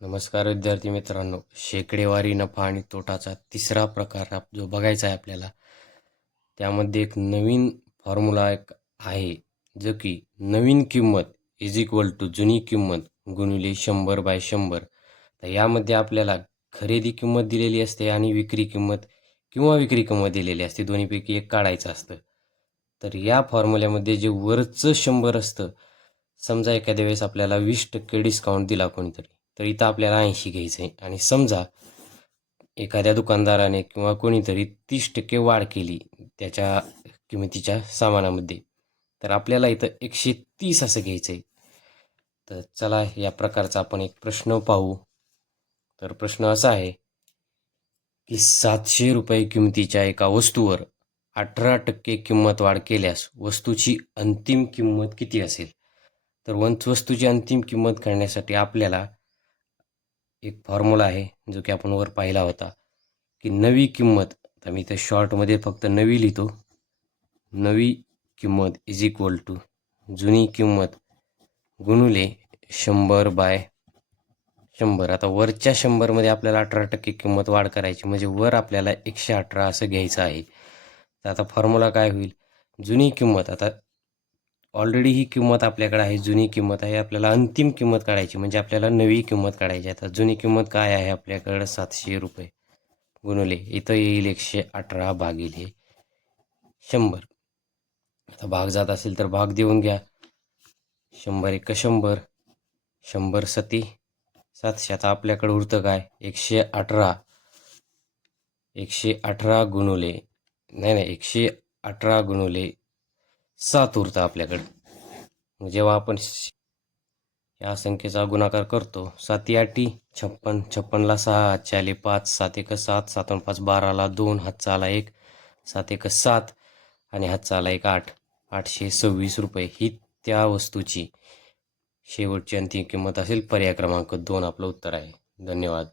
नमस्कार विद्यार्थी मित्रांनो शेकडेवारी नफा आणि तोटाचा तिसरा प्रकार जो बघायचा आहे आपल्याला त्यामध्ये एक नवीन फॉर्म्युला एक आहे जो की नवीन किंमत इज इक्वल टू जुनी किंमत गुणिले शंभर बाय शंभर. तर यामध्ये आपल्याला खरेदी किंमत दिलेली असते आणि विक्री किंमत किंवा विक्री किंमत दिलेली असते दोन्हीपैकी एक काढायचं असतं. तर या फॉर्म्युल्यामध्ये जे वरचं शंभर असतं समजा एखाद्या वेळेस आपल्याला वीस टक्के डिस्काउंट दिला कोणीतरी तर इथं आपल्याला ऐंशी घ्यायचं आहे आणि समजा एखाद्या दुकानदाराने किंवा कोणीतरी तीस टक्के वाढ केली त्याच्या किमतीच्या सामानामध्ये तर आपल्याला इथं एकशे तीस असं घ्यायचं आहे तर चला या प्रकारचा आपण एक प्रश्न पाहू. तर प्रश्न असा आहे की सातशे रुपये किमतीच्या एका वस्तूवर अठरा टक्के किंमत वाढ केल्यास वस्तूची अंतिम किंमत किती असेल? तर वंच वस्तूची अंतिम किंमत काढण्यासाठी आपल्याला एक फॉर्म्युला आहे जो की आपण वर पाहिला होता की नवी किंमत आता मी इथं शॉर्टमध्ये फक्त नवी लिहितो. नवी किंमत इज इक्वल टू जुनी किंमत गुणुले शंभर बाय शंभर. आता वरच्या शंभरमध्ये आपल्याला अठरा टक्के किंमत वाढ करायची म्हणजे वर आपल्याला एकशे अठरा असं घ्यायचं आहे. तर आता फॉर्म्युला काय होईल? जुनी किंमत आता ऑलरेडी ही किंमत आपल्याकडे आहे जुनी किंमत आहे. आपल्याला अंतिम किंमत काढायची म्हणजे आपल्याला नवी किंमत काढायची आता जुनी किंमत काय आहे आपल्याकडं? सातशे रुपये. गुणवले इथं येईल एकशे अठरा भागिले शंभर. आता भाग जात असेल तर भाग देऊन घ्या. शंभर एक शंभर. शंभर सती. सातशे. आता आपल्याकडे उरतं काय? एकशे अठरा. एकशे अठरा गुणवले नाही नाही एकशे अठरा गुणवले सात उरतं आपल्याकडं. जेव्हा आपण श- या संख्येचा गुणाकार करतो साती आठी छप्पन छप्पनला सहा हातचे आले पाच सात एक सात सातून पाच बाराला दोन हातचा आला एक सात एक सात आणि हातचा आला एक आठ. आठशे सव्वीस रुपये ही त्या वस्तूची शेवटची अंतिम किंमत असेल पर्याय क्रमांक दोन आपलं उत्तर आहे. धन्यवाद.